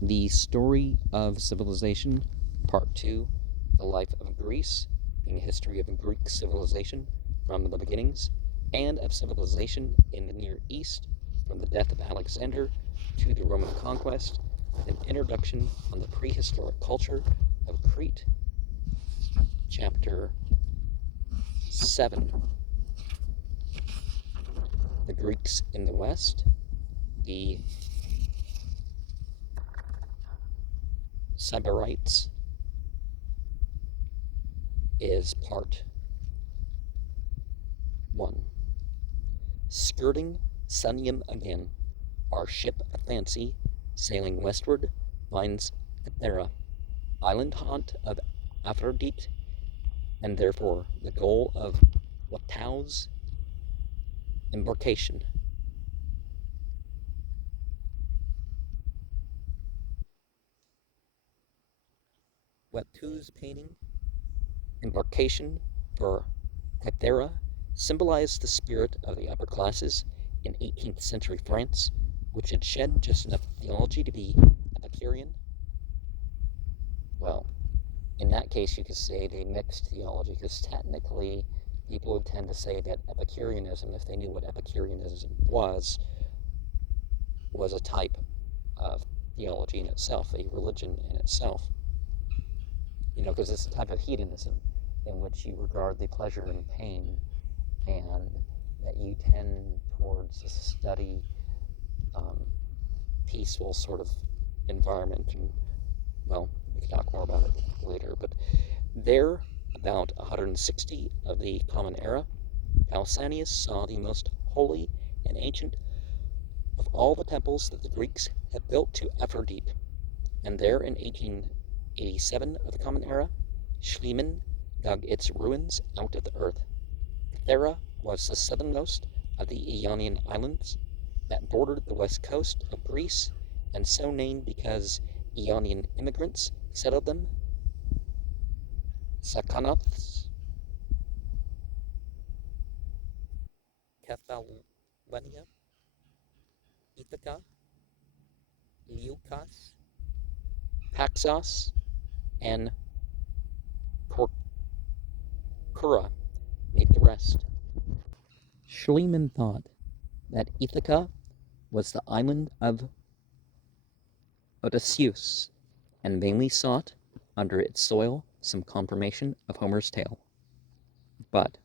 The Story of Civilization, Part 2, The Life of Greece, being a history of Greek civilization from the beginnings, and of civilization in the Near East, from the death of Alexander to the Roman conquest, with an introduction on the prehistoric culture of Crete. Chapter 7, The Greeks in the West, the Sybarites, is Part 1. Skirting Sunium again, our ship of fancy, sailing westward, finds Cythera, island haunt of Aphrodite, and therefore the goal of Watau's embarkation. Watau's painting, embarkation for Cythera, symbolized the spirit of the upper classes in 18th century France, which had shed just enough theology to be Epicurean. Well, in that case, you could say they mixed theology, because technically people would tend to say that Epicureanism, if they knew what Epicureanism was a type of theology in itself, a religion in itself. Because it's a type of hedonism in which you regard the pleasure and pain, and that you tend towards a steady, peaceful sort of environment. And, well, we can talk more about it later, but there, about 160 of the Common Era, Pausanias saw the most holy and ancient of all the temples that the Greeks had built to Aphrodite, and there in 1887 of the Common Era, Schliemann dug its ruins out of the earth. Cythera was the southernmost of the Ionian Islands that bordered the west coast of Greece, and so named because Ionian immigrants settled them. Sakonoths, Kefalonia, Ithaca, Leucas, Paxos, and Corcyra made the rest. Schliemann thought that Ithaca was the island of Odysseus, and vainly sought under its soil some confirmation of Homer's tale. But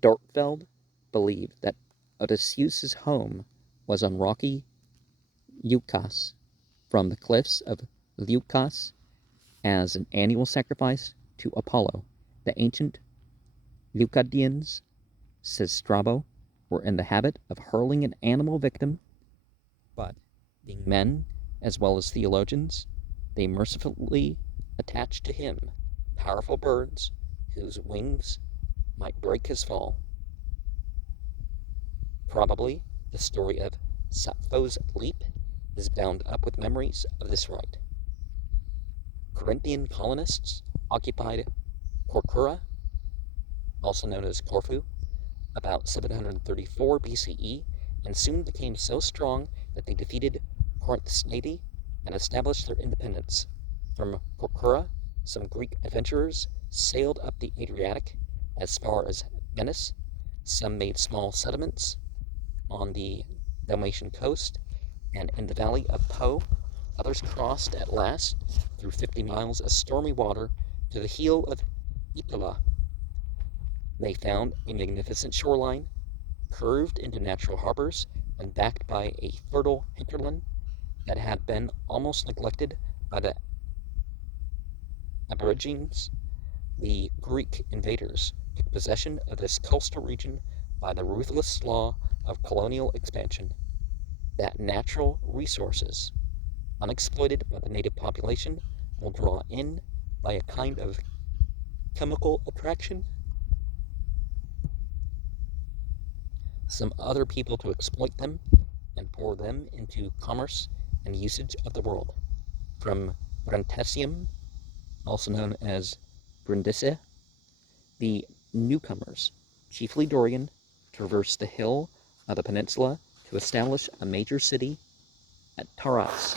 Dortfeld believed that Odysseus' home was on rocky Leucas, from the cliffs of Leucas, as an annual sacrifice to Apollo. The ancient Leucadians, says Strabo, were in the habit of hurling an animal victim, but being men as well as theologians, they mercifully attached to him powerful birds whose wings might break his fall. Probably the story of Sappho's leap is bound up with memories of this rite. Corinthian colonists occupied Corcyra, also known as Corfu, about 734 BCE, and soon became so strong that they defeated Corinth's navy and established their independence. From Corcyra, some Greek adventurers sailed up the Adriatic as far as Venice. Some made small settlements on the Dalmatian coast and in the valley of Po. Others crossed at last through 50 miles of stormy water to the heel of Itola. They found a magnificent shoreline, curved into natural harbors and backed by a fertile hinterland that had been almost neglected by the Aborigines. The Greek invaders took possession of this coastal region by the ruthless law of colonial expansion, that natural resources, unexploited by the native population, will draw in by a kind of chemical attraction some other people to exploit them and pour them into commerce and usage of the world. From Brundisium, also known as Brundice, the newcomers, chiefly Dorian, traversed the hill of the peninsula to establish a major city at Taras.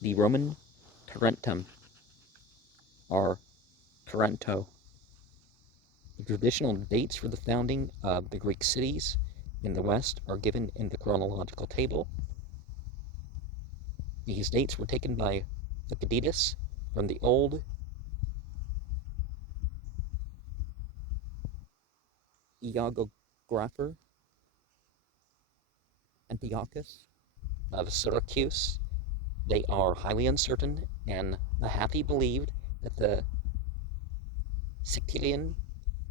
The Roman Tarentum, or Taranto. The traditional dates for the founding of the Greek cities in the West are given in the chronological table. These dates were taken by Thucydides from the old Iagographer Antiochus of Syracuse. They are highly uncertain, and the Hathi believed that the Sicilian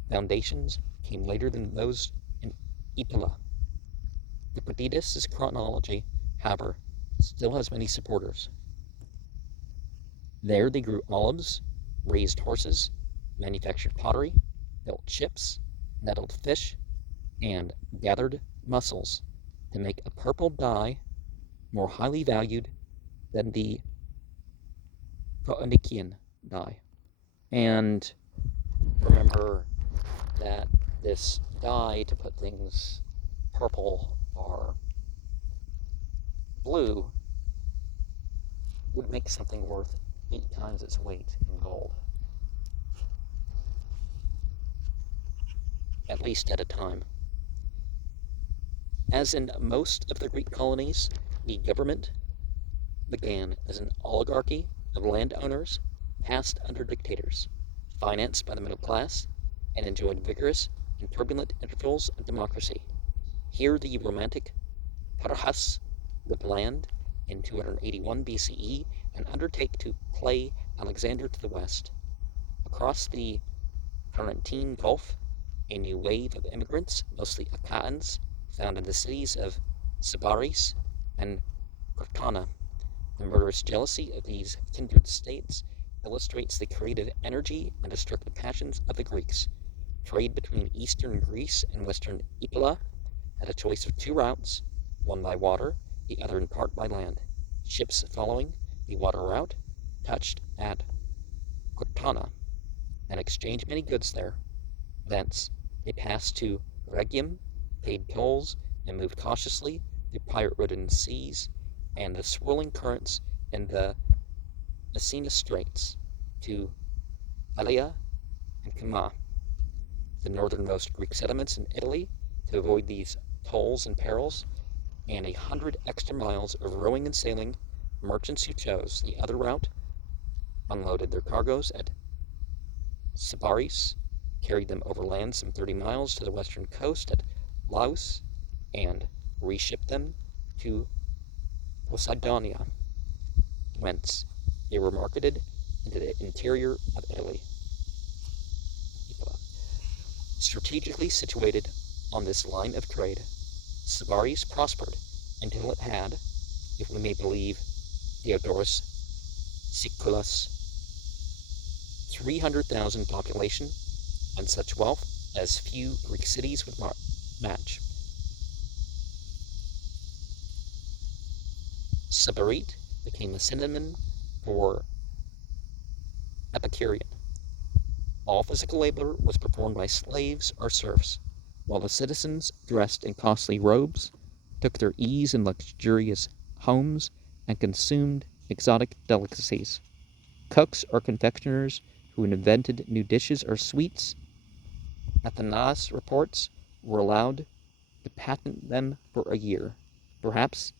foundations came later than those in Italy. Thucydides' chronology, however, still has many supporters. There they grew olives, raised horses, manufactured pottery, built ships, nettled fish, and gathered mussels to make a purple dye more highly valued than the Phoenician dye. And remember that this dye to put things purple or blue would make something worth 8 times its weight in gold. At least at a time. As in most of the Greek colonies, the government began as an oligarchy of landowners passed under dictators, financed by the middle class, and enjoyed vigorous and turbulent intervals of democracy. Here the romantic Parahas would land in 281 BCE and undertake to play Alexander to the west. Across the Tarentine Gulf, a new wave of immigrants, mostly Achaeans, found in the cities of Sybarites and Crotona. The murderous jealousy of these kindred states illustrates the creative energy and destructive passions of the Greeks. Trade between eastern Greece and western Italy had a choice of 2 routes, one by water, the other in part by land. Ships following the water route touched at Crotona and exchanged many goods there. Thence they passed to Rhegium, paid tolls, and moved cautiously through pirate-ridden seas and the swirling currents in the Messina Straits to Alia and Cama, the northernmost Greek settlements in Italy. To avoid these tolls and perils, and 100 extra miles of rowing and sailing, merchants who chose the other route unloaded their cargoes at Sybarites, carried them overland some 30 miles to the western coast at Laus, and reshipped them to Poseidonia, whence they were marketed into the interior of Italy. Strategically situated on this line of trade, Sybarites prospered until it had, if we may believe Diodorus Siculus, 300,000 population and such wealth as few Greek cities would match. Sybarite became a synonym for Epicurean. All physical labor was performed by slaves or serfs, while the citizens, dressed in costly robes, took their ease in luxurious homes and consumed exotic delicacies. Cooks or confectioners who invented new dishes or sweets, Athanas reports, were allowed to patent them for a year. Perhaps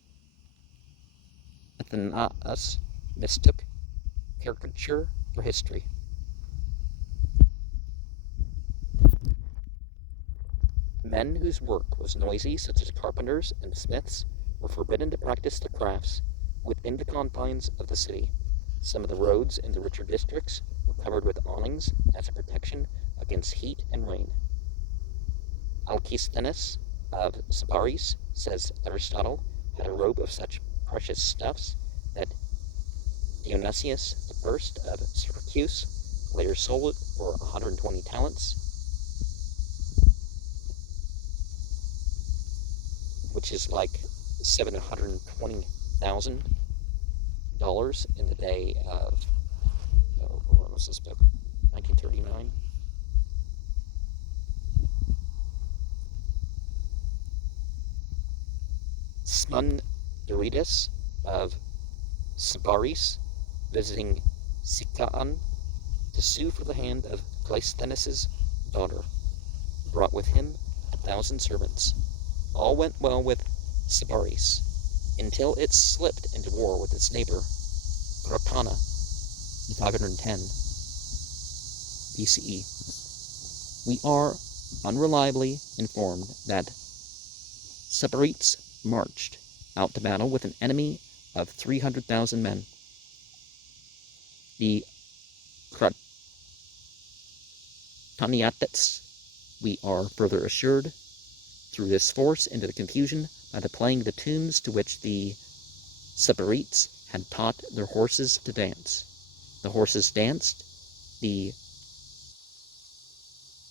Athanas mistook caricature for history. Men whose work was noisy, such as carpenters and smiths, were forbidden to practice their crafts within the confines of the city. Some of the roads in the richer districts were covered with awnings as a protection against heat and rain. Alcisthenes of Sybarites, says Aristotle, had a robe of such precious stuffs that Dionysius I of Syracuse later sold it for 120 talents, which is like $720,000 in the day of, when was this book? 1939? Smun Doritus of Sybarites visiting Sicyon to sue for the hand of Cleisthenes' daughter, brought with him 1,000 servants. All went well with Sybarites, until it slipped into war with its neighbor, Grapana, in 510 BCE. We are unreliably informed that Sybarites marched out to battle with an enemy of 300,000 men. The Crotoniates, we are further assured, threw this force into the confusion by playing the tunes to which the Sybarites had taught their horses to dance. The horses danced, the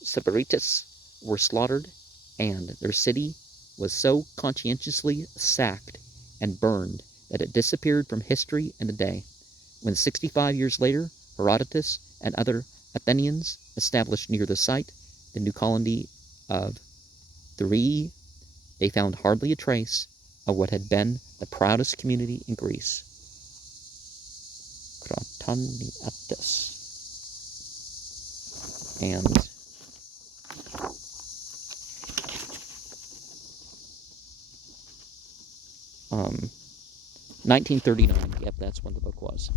Sybarites were slaughtered, and their city was so conscientiously sacked and burned that it disappeared from history in a day. When 65 years later, Herodotus and other Athenians established near the site the new colony of Thurii, they found hardly a trace of what had been the proudest community in Greece. Crotoniates. And 1939, yep, that's when the book was.